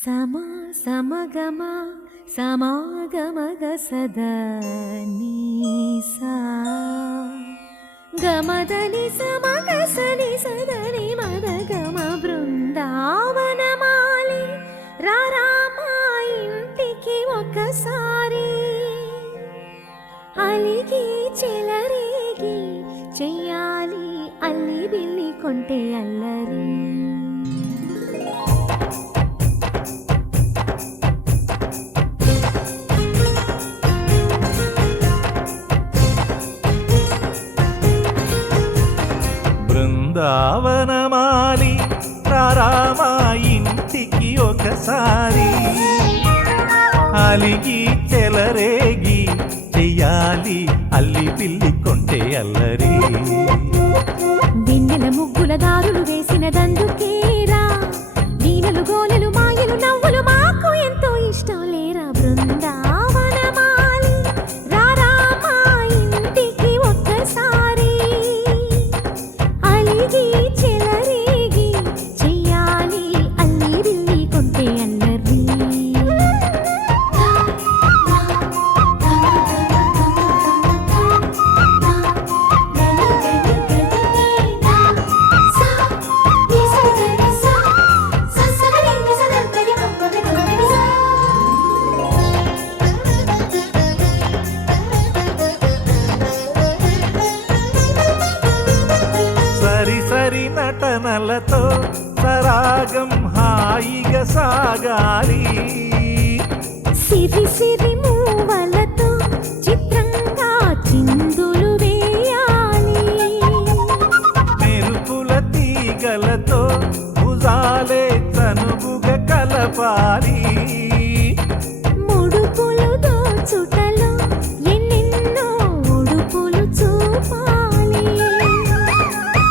సమా సమగమ సమాగమగ సదా నీసా గమదని సమగసని సదని మదగమ బృందావనమాలి రారామా ఇంటికి ఒకసారి అలిగి చెలరేగి చెయ్యాలి అల్లి బిల్లి కొంటే అల్లరి బృందావనమాలి రారామా ఇంటికి ఒకసారి అలిగి చెలరేగి చెయ్యాలి అల్లి పిల్లి కొంటే అల్లరి వెన్నెల ముగ్గుల దారులు వేసిన దందుకేరా వీణలు గోలెలు మాయలు నవ్వులు మాకు ఎంతో ఇష్టం లేరా బృందావనమాలి రారామా ఇంటికి ఒక్కసారి అలిగి చెలరేగి చెయ్యాలి అల్లి బిల్లి కొంటే అల్లరి సరి సరి నటనలతో సరాగం హాయిగా సాగాలి సిరి సిరి మూవలతో చిత్రంగా చిందులు వేయాలి మెరుపుల తీగలతో భుజాలే చనువుగా కలపాలి ముడుపులు దోచుటలో ఎన్నెన్నో ఉడుపులు చూపాలి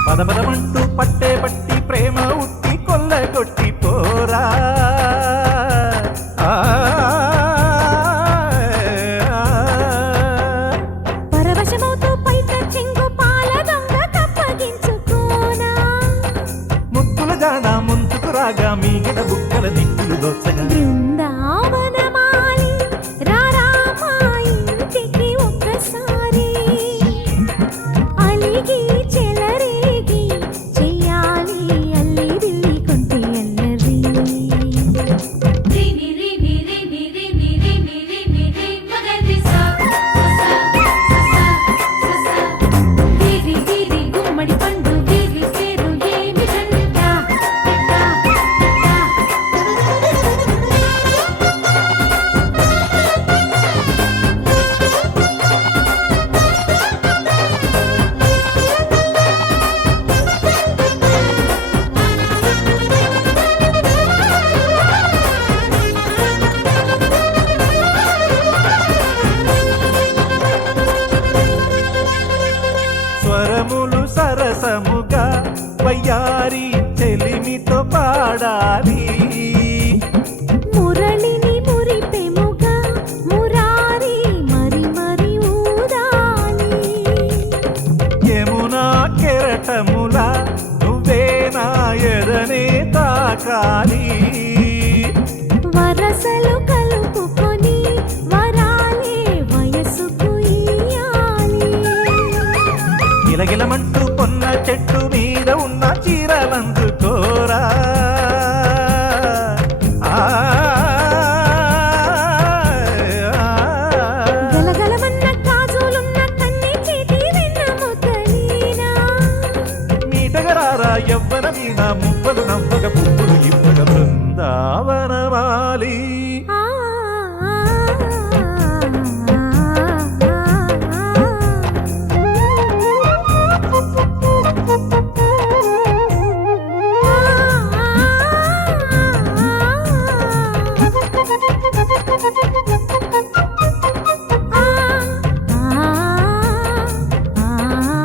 పదపదమంటూ పట్టే పట్టి ప్రేమ ఉట్టి కొల్లగొట్టి పోరా పరవశమవుతూ పైట చెంగు పాల దొంగ కప్పగించుకోనా ముక్కుల జాడ ముందుకు రాగా మీగడ బుక్కల దిక్కులు దోచగా బృందావనమాలి రారామా ఇంటికి ఒక్కసారి అలిగి చెలరేగి చెయ్యాలి అల్లి బిల్లి కొంటే అల్లరి గుమ్మడి పండు వీరి పేరు ఏమిటంట స్వరములు సరసముగా వయ్యారి చెలిమితో పాడాలి మురళిని మురిపెముగా మురారి మరి మరి ఊదాలి యమునా కెరటములా నువ్వే నా ఎదనే తాకాలి వరసలు కలుపుకొని వరాలే వయసుకు ఇయ్యాలి గిలగిలమంటూ కొన్న చెట్టు మీద ఉన్న చీరలందుకోరా గలగలమన్న కాజులున్న కన్ని చేతి వెన్న ముద్దలీనా మీటగరారా ఎవ్వన మీన మువ్వలు నవ్వగ పువ్వులు ఇవ్వగ బృందావనమాలి